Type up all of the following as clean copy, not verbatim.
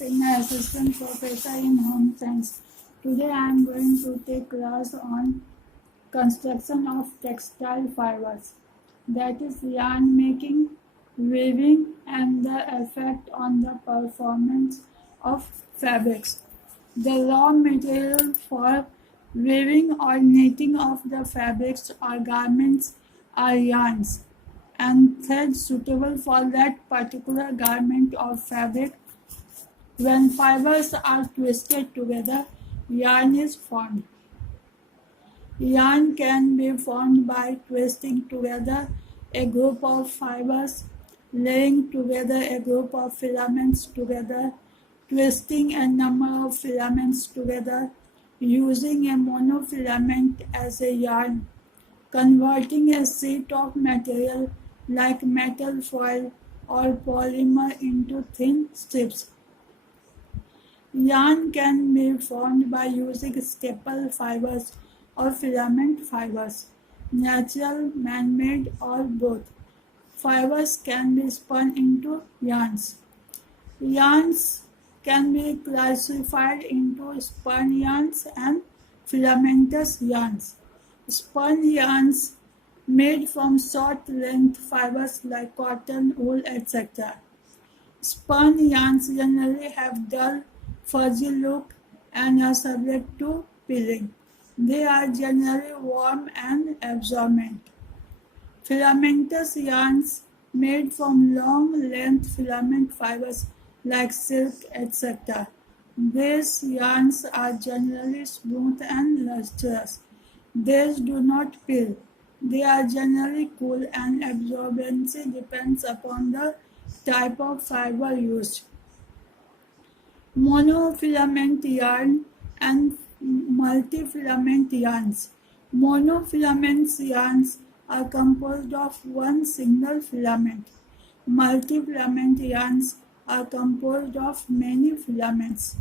is Inna, Assistant Professor in Home Science. Today I am going to take class on construction of textile fibers, that is yarn making, weaving and the effect on the performance of fabrics. The raw material for weaving or knitting of the fabrics or garments are yarns and threads suitable for that particular garment or fabric. When fibers are twisted together, yarn is formed. Yarn can be formed by twisting together a group of fibers, laying together a group of filaments together, twisting a number of filaments together, using a monofilament as a yarn, converting a sheet of material like metal foil or polymer into thin strips. Yarn can be formed by using staple fibers or filament fibers, natural, man-made or both. Fibers can be spun into yarns. Yarns can be classified into spun yarns and filamentous yarns. Spun yarns made from short-length fibers like cotton, wool, etc. Spun yarns generally have dull, fuzzy look and are subject to peeling. They are generally warm and absorbent. Filamentous yarns made from long-length filament fibers like silk, etc. These yarns are generally smooth and lustrous. These do not peel. They are generally cool and absorbency depends upon the type of fiber used. Monofilament yarn and multifilament yarns. Monofilament yarns are composed of one single filament. Multifilament yarns are composed of many filaments.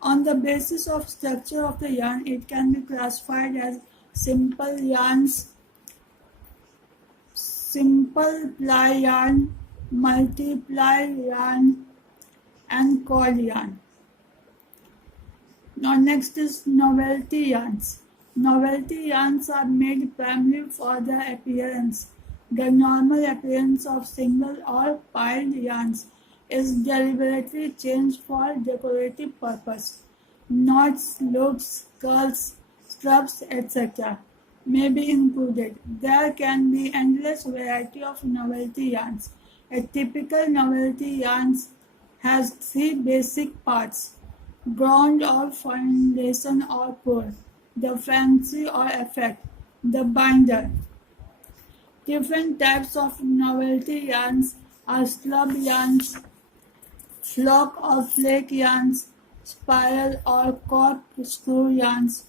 On the basis of structure of the yarn, it can be classified as simple yarns, simple ply yarn, multiply yarn, and cord yarn. Now next is novelty yarns. Novelty yarns are made primarily for the appearance. The normal appearance of single or piled yarns is deliberately changed for decorative purpose. Knots, loops, curls, stripes, etc. may be included. There can be endless variety of novelty yarns. A typical novelty yarn has three basic parts: ground or foundation or core, the fancy or effect, the binder. Different types of novelty yarns are slub yarns, flock or flake yarns, spiral or corkscrew yarns,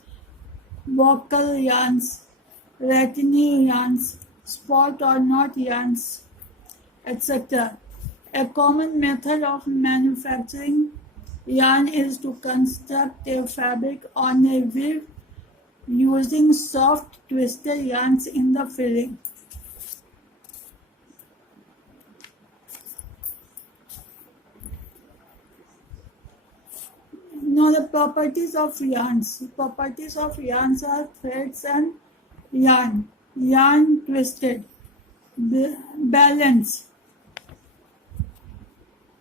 vocal yarns, retinue yarns, spot or knot yarns, etc. A common method of manufacturing yarn is to construct a fabric on a weave using soft twisted yarns in the filling. Now the properties of yarns. Properties of yarns are threads and yarn. Yarn twisted, balance,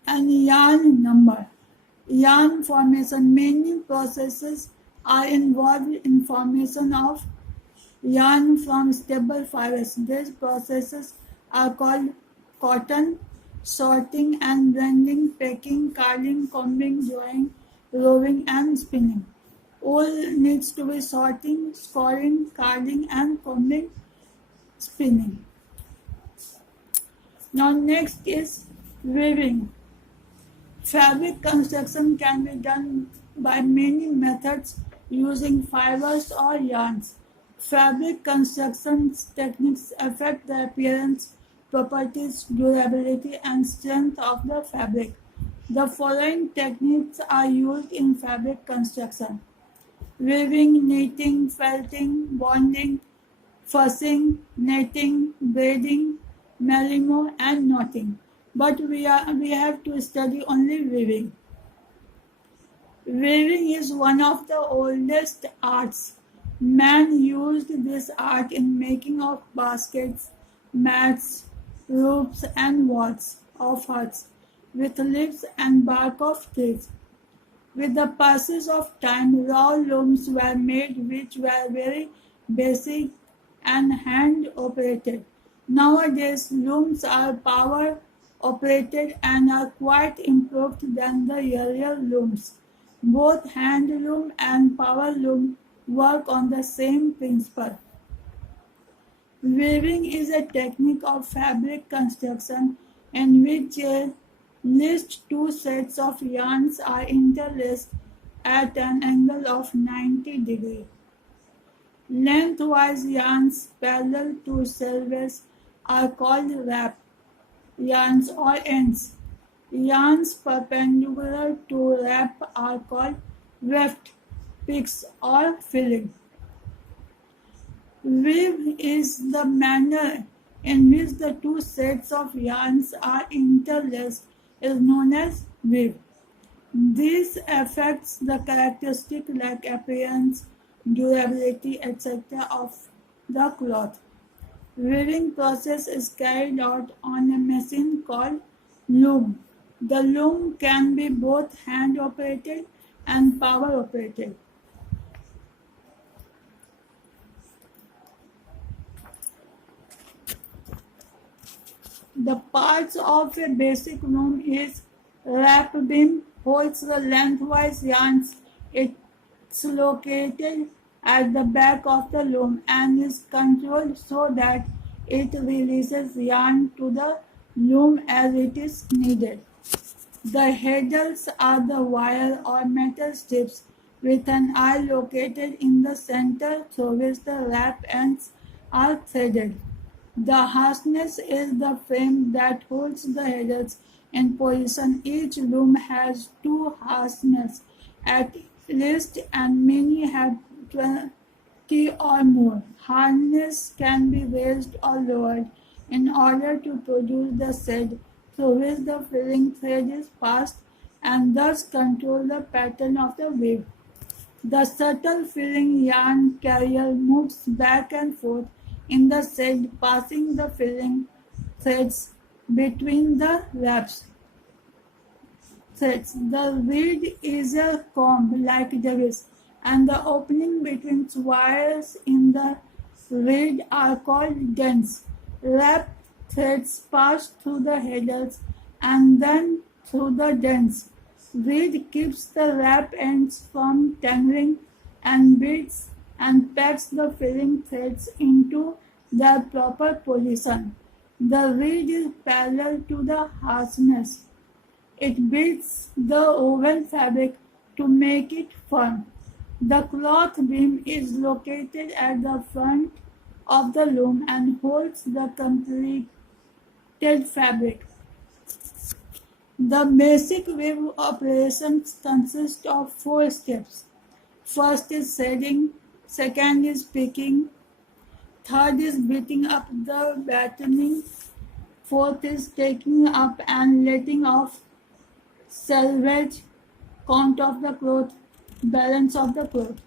and yarn number. Yarn formation. Many processes are involved in formation of yarn from stable fibers. These processes are called cotton, sorting and blending, packing, carding, combing, dyeing, roving and spinning. Wool needs to be sorting, scoring, carding and combing, spinning. Now next is weaving. Fabric construction can be done by many methods using fibers or yarns. Fabric construction techniques affect the appearance, properties, durability, and strength of the fabric. The following techniques are used in fabric construction: weaving, knitting, felting, bonding, fussing, netting, braiding, merino, and knotting. But we have to study only weaving. Weaving is one of the oldest arts. Man used this art in making of baskets, mats, roofs and walls of huts with leaves and bark of trees. With the passage of time, raw looms were made which were very basic and hand operated. Nowadays, looms are power operated and are quite improved than the earlier looms. Both hand loom and power loom work on the same principle. Weaving is a technique of fabric construction in which at least two sets of yarns are interlaced at an angle of 90 degrees. Lengthwise yarns parallel to selvage are called wrap yarns or ends. Yarns perpendicular to wrap are called weft, picks or filling. Weave is the manner in which the two sets of yarns are interlaced is known as weave. This affects the characteristic like appearance, durability, etc. of the cloth. Weaving process is carried out on a machine called loom. The loom can be both hand operated and power operated. The parts of a basic loom is wrap beam holds the lengthwise yarns. It's located at the back of the loom and is controlled so that it releases yarn to the loom as it is needed. The headers are the wire or metal strips with an eye located in the center through which the wrap ends are threaded. The harness is the frame that holds the headers in position. Each loom has two harnesses at least and many have 20 or more. Harness can be raised or lowered in order to produce the thread through which the filling thread is passed and thus control the pattern of the weave. The subtle filling yarn carrier moves back and forth in the thread, passing the filling threads between the wraps. Threads. The reed is a comb like Davis, and the opening between wires in the reed are called dents. Wrap threads pass through the headers and then through the dents. Reed keeps the wrap ends from tangling and beats and packs the filling threads into their proper position. The reed is parallel to the harness. It beats the woven fabric to make it firm. The cloth beam is located at the front of the loom and holds the completed fabric. The basic weave operations consist of 4 steps. First is threading, second is picking, third is beating up the battening, fourth is taking up and letting off, selvage, count of the cloth, balance of the cloth.